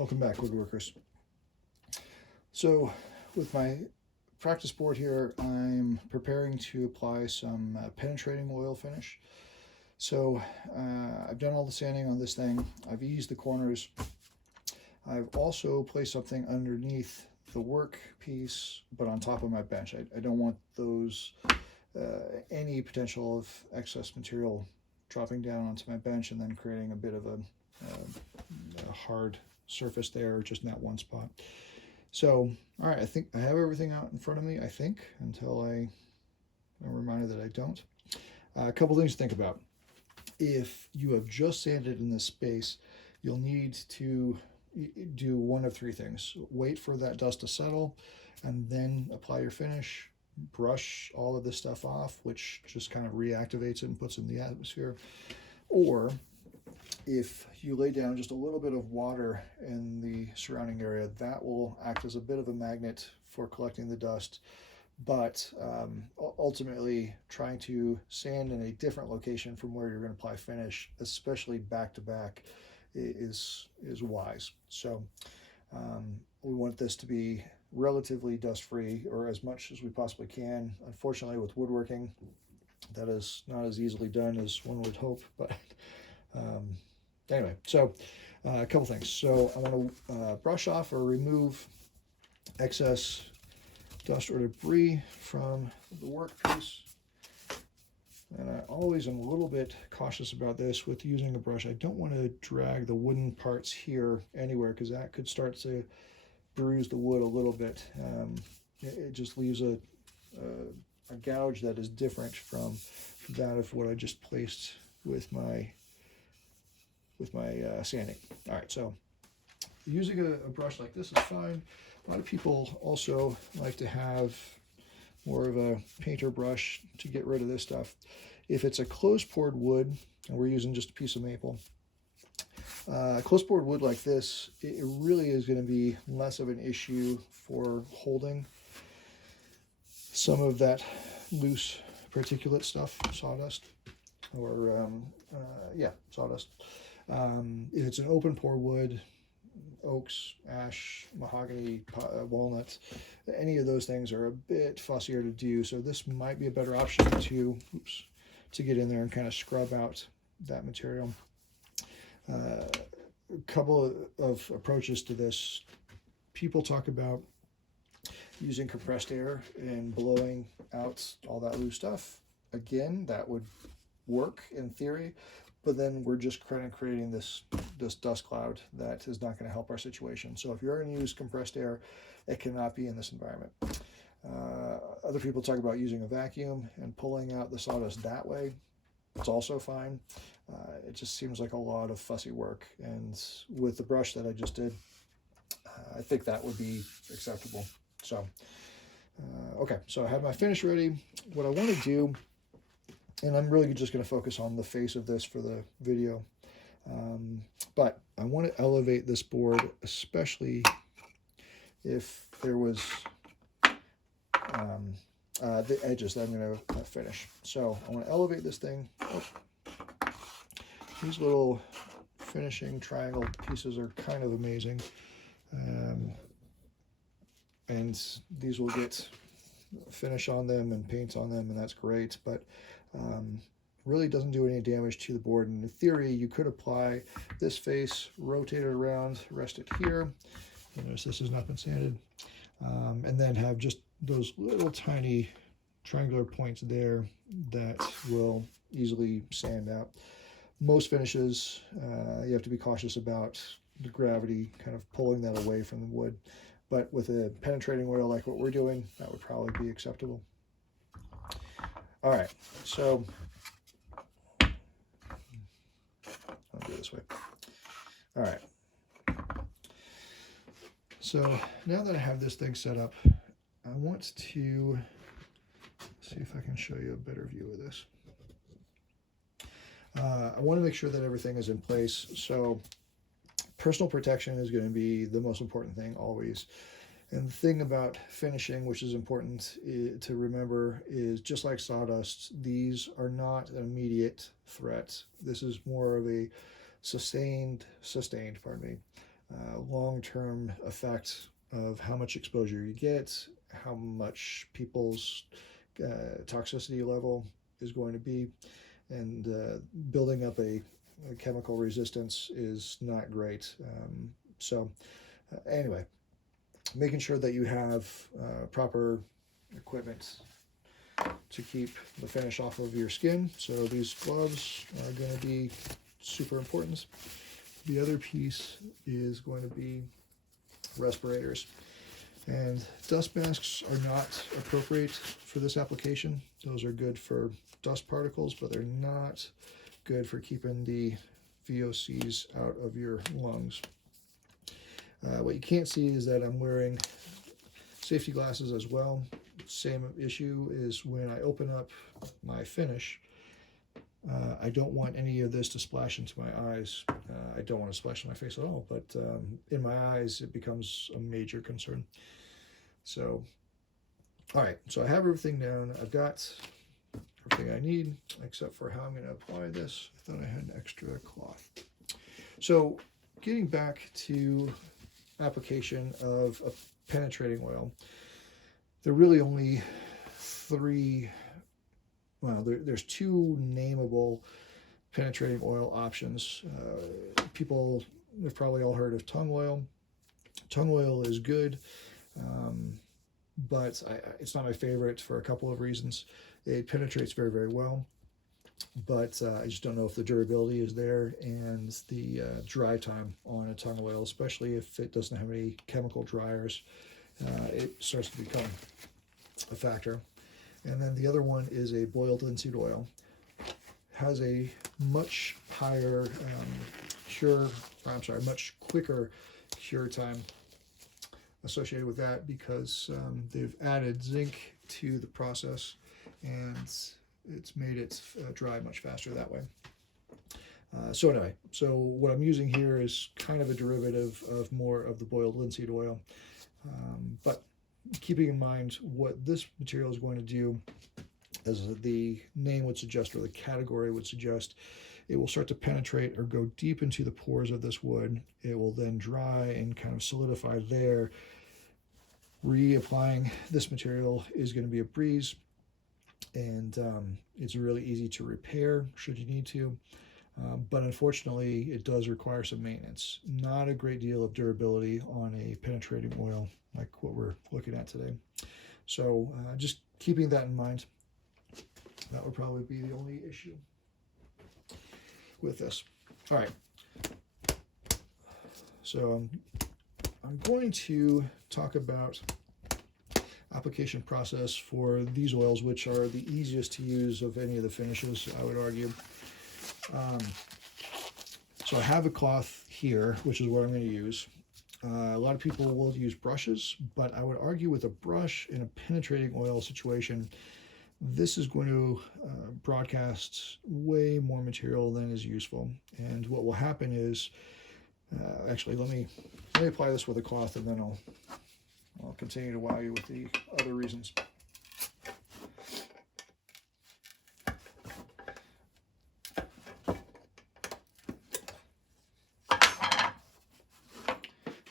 Welcome back, woodworkers. So with my practice board here, I'm preparing to apply some penetrating oil finish. So I've done all the sanding on this thing. I've eased the corners. I've also placed something underneath the work piece, but on top of my bench. I don't want those, any potential of excess material dropping down onto my bench and then creating a bit of a hard surface there, just in that one spot. So, all right, I think I have everything out in front of me, I think, until I'm reminded that I don't. A couple things to think about. If you have just sanded in this space, you'll need to do one of three things. Wait for that dust to settle, and then apply your finish. Brush all of this stuff off, which just kind of reactivates it and puts it in the atmosphere. Or if you lay down just a little bit of water in the surrounding area, that will act as a bit of a magnet for collecting the dust. But ultimately, trying to sand in a different location from where you're going to apply finish, especially back to back, is wise. So we want this to be relatively dust-free, or as much as we possibly can. Unfortunately, with woodworking, that is not as easily done as one would hope. But anyway, so a couple things. So I want to brush off or remove excess dust or debris from the workpiece. And I always am a little bit cautious about this with using a brush. I don't want to drag the wooden parts here anywhere, because that could start to bruise the wood a little bit. It just leaves a gouge that is different from that of what I just placed with my sanding. All right, so using a brush like this is fine. A lot of people also like to have more of a painter brush to get rid of this stuff. If it's a closed poured wood, and we're using just a piece of maple, closed poured wood like this, it really is going to be less of an issue for holding some of that loose particulate stuff, sawdust, or sawdust. If it's an open pour wood, oaks, ash, mahogany, walnuts, any of those things are a bit fussier to do. So this might be a better option to get in there and kind of scrub out that material. A couple of approaches to this. People talk about using compressed air and blowing out all that loose stuff. Again, that would work in theory, but then we're just kind of creating this dust cloud that is not going to help our situation. So if you're going to use compressed air, it cannot be in this environment. Other people talk about using a vacuum and pulling out the sawdust that way. It's also fine. It just seems like a lot of fussy work. And with the brush that I just did, I think that would be acceptable. So, okay, so I have my finish ready. What I want to do, and I'm really just going to focus on the face of this for the video, but I want to elevate this board, especially if there was the edges that I'm going to finish. So I want to elevate this thing. Oh. These little finishing triangle pieces are kind of amazing. And these will get finish on them and paint on them, and that's great, but really doesn't do any damage to the board. And in theory, you could apply this face, rotate it around, rest it here. You notice this has not been sanded. And then have just those little tiny triangular points there that will easily sand out. Most finishes, you have to be cautious about the gravity kind of pulling that away from the wood. But with a penetrating oil like what we're doing, that would probably be acceptable. All right, so I'll do it this way. All right. So now that I have this thing set up, I want to see if I can show you a better view of this. I want to make sure that everything is in place. So personal protection is going to be the most important thing always. And the thing about finishing, which is important to remember, is just like sawdust, these are not an immediate threat. This is more of a sustained, pardon me, long-term effect of how much exposure you get, how much people's toxicity level is going to be, and building up a chemical resistance is not great. Anyway, making sure that you have proper equipment to keep the finish off of your skin. So these gloves are going to be super important. The other piece is going to be respirators. And dust masks are not appropriate for this application. Those are good for dust particles, but they're not good for keeping the VOCs out of your lungs. What you can't see is that I'm wearing safety glasses as well. Same issue is when I open up my finish, I don't want any of this to splash into my eyes. I don't want to splash in my face at all, but in my eyes it becomes a major concern. So, all right, so I have everything down. I've got everything I need, except for how I'm going to apply this. I thought I had an extra cloth. So, getting back to application of a penetrating oil, there are really only three, well, there's two nameable penetrating oil options. People have probably all heard of tung oil. Tung oil is good, but it's not my favorite for a couple of reasons. It penetrates very, very well, but I just don't know if the durability is there, and the dry time on a tung oil, especially if it doesn't have any chemical dryers, it starts to become a factor. And then the other one is a boiled linseed oil. Has a much higher much quicker cure time associated with that, because they've added zinc to the process, and it's made it dry much faster that way. So anyway, so what I'm using here is kind of a derivative of more of the boiled linseed oil, but keeping in mind what this material is going to do, as the name would suggest, or the category would suggest, it will start to penetrate or go deep into the pores of this wood. It will then dry and kind of solidify there. Reapplying this material is going to be a breeze, and it's really easy to repair should you need to. But unfortunately, it does require some maintenance. Not a great deal of durability on a penetrating oil like what we're looking at today. So just keeping that in mind, that would probably be the only issue with this. All right. So I'm going to talk about application process for these oils, which are the easiest to use of any of the finishes, I would argue. So I have a cloth here, which is what I'm going to use. A lot of people will use brushes, but I would argue with a brush in a penetrating oil situation, this is going to broadcast way more material than is useful. And what will happen is, actually, let me apply this with a cloth, and then I'll continue to wow you with the other reasons.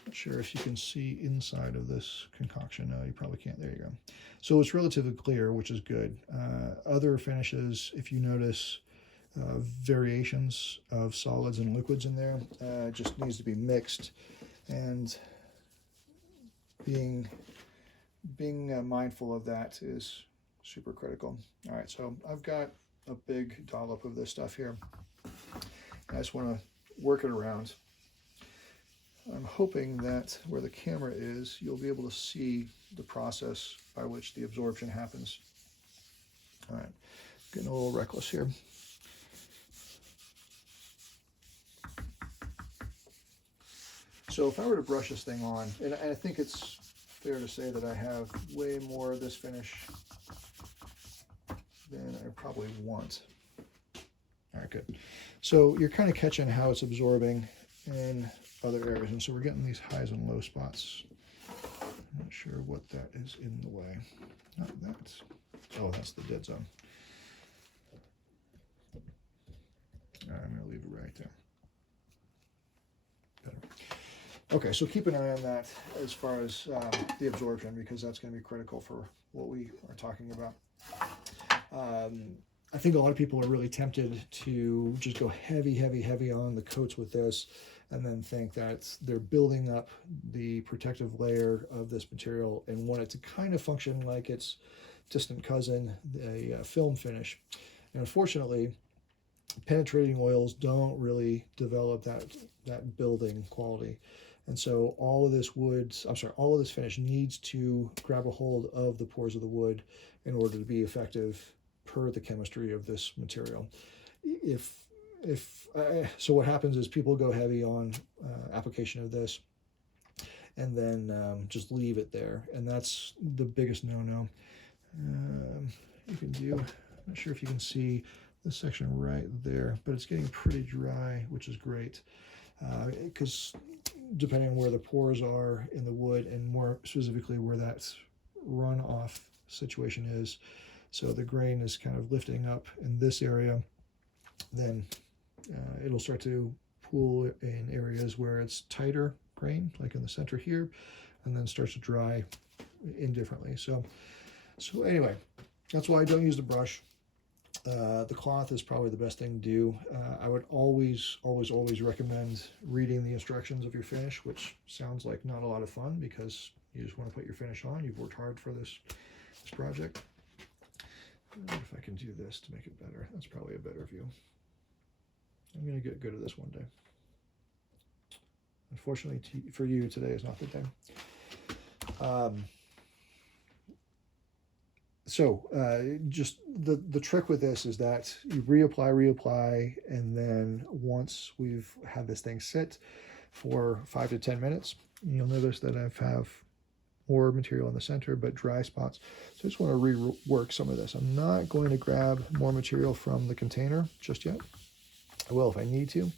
Not sure if you can see inside of this concoction. No, you probably can't. There you go. So it's relatively clear, which is good. Other finishes, if you notice variations of solids and liquids in there, just needs to be mixed, and being mindful of that is super critical. All right, so I've got a big dollop of this stuff here. I just want to work it around. I'm hoping that where the camera is, you'll be able to see the process by which the absorption happens. All right, getting a little reckless here. So if I were to brush this thing on, and I think it's fair to say that I have way more of this finish than I probably want. All right, good. So you're kind of catching how it's absorbing in other areas, and so we're getting these highs and low spots. I'm not sure what that is in the way. Not that. Oh, that's the dead zone. All right, I'm going to leave it right there. Better. Okay, so keep an eye on that as far as the absorption, because that's going to be critical for what we are talking about. I think a lot of people are really tempted to just go heavy, heavy, heavy on the coats with this, and then think that they're building up the protective layer of this material and want it to kind of function like its distant cousin, a film finish. And unfortunately, penetrating oils don't really develop that building quality. And so all of this all of this finish needs to grab a hold of the pores of the wood in order to be effective per the chemistry of this material. So what happens is people go heavy on application of this and then just leave it there, and that's the biggest no-no. You can do, I'm not sure if you can see this section right there, but it's getting pretty dry, which is great, because depending on where the pores are in the wood, and more specifically where that runoff situation is, so the grain is kind of lifting up in this area, then it'll start to pool in areas where it's tighter grain, like in the center here, and then starts to dry indifferently. So anyway, that's why I don't use the brush. The cloth is probably the best thing to do. I would always recommend reading the instructions of your finish, which sounds like not a lot of fun because you just want to put your finish on. You've worked hard for this project. If I can do this to make it better, that's probably a better view. I'm going to get good at this one day. Unfortunately for you, today is not the day. Just the trick with this is that you reapply, and then once we've had this thing sit for 5 to 10 minutes, you'll notice that I have more material in the center, but dry spots. So I just want to rework some of this. I'm not going to grab more material from the container just yet. I will if I need to,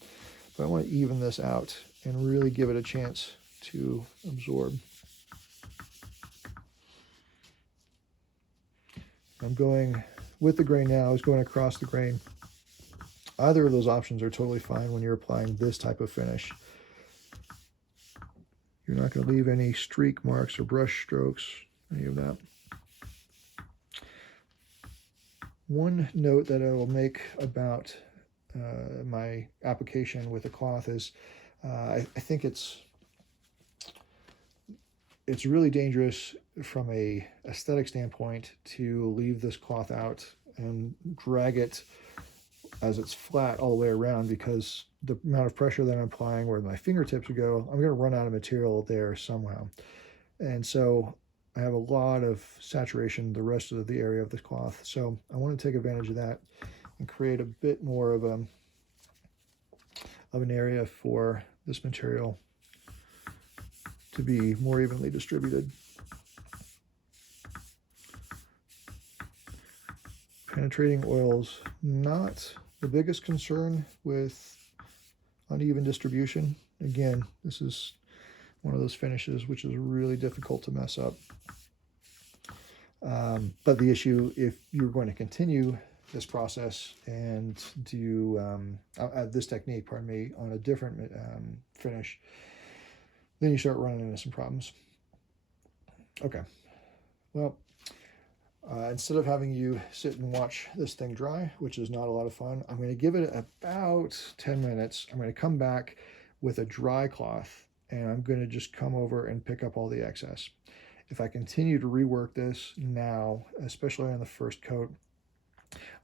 but I want to even this out and really give it a chance to absorb. I'm going with the grain now, is going across the grain. Either of those options are totally fine when you're applying this type of finish. You're not going to leave any streak marks or brush strokes, any of that. One note that I will make about my application with the cloth is I think it's really dangerous from a aesthetic standpoint to leave this cloth out and drag it as it's flat all the way around, because the amount of pressure that I'm applying where my fingertips would go, I'm going to run out of material there somehow. And so I have a lot of saturation the rest of the area of this cloth. So I want to take advantage of that and create a bit more of an area for this material to be more evenly distributed. Penetrating oils, not the biggest concern with uneven distribution. Again, this is one of those finishes which is really difficult to mess up. But the issue, if you're going to continue this process and do this technique, pardon me, on a different finish, then you start running into some problems. Okay, well, instead of having you sit and watch this thing dry, which is not a lot of fun, I'm going to give it about 10 minutes. I'm going to come back with a dry cloth, and I'm going to just come over and pick up all the excess. If I continue to rework this now, especially on the first coat,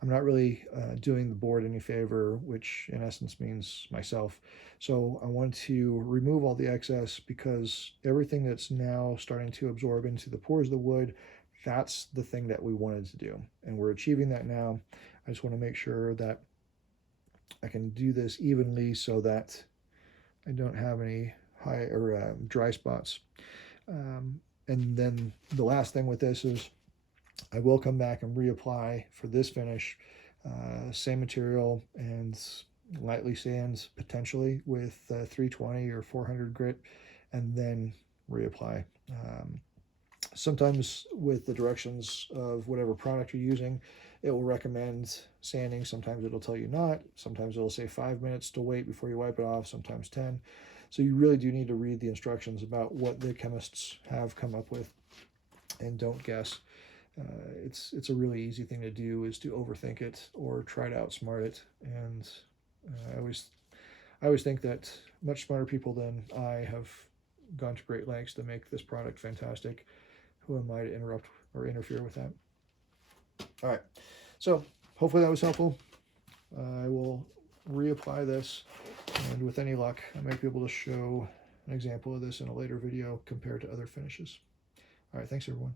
I'm not really doing the board any favor, which in essence means myself. So I want to remove all the excess, because everything that's now starting to absorb into the pores of the wood, that's the thing that we wanted to do. And we're achieving that now. I just want to make sure that I can do this evenly so that I don't have any high or dry spots. And then the last thing with this is I will come back and reapply for this finish, same material and lightly sands potentially with 320 or 400 grit, and then reapply. Sometimes with the directions of whatever product you're using, it will recommend sanding. Sometimes it'll tell you not. Sometimes it'll say 5 minutes to wait before you wipe it off, sometimes 10. So you really do need to read the instructions about what the chemists have come up with, and don't guess. It's a really easy thing to do, is to overthink it or try to outsmart it. And I always think that much smarter people than I have gone to great lengths to make this product fantastic. Who am I to interrupt or interfere with that? All right, so hopefully that was helpful. I will reapply this, and with any luck, I might be able to show an example of this in a later video compared to other finishes. All right, thanks everyone.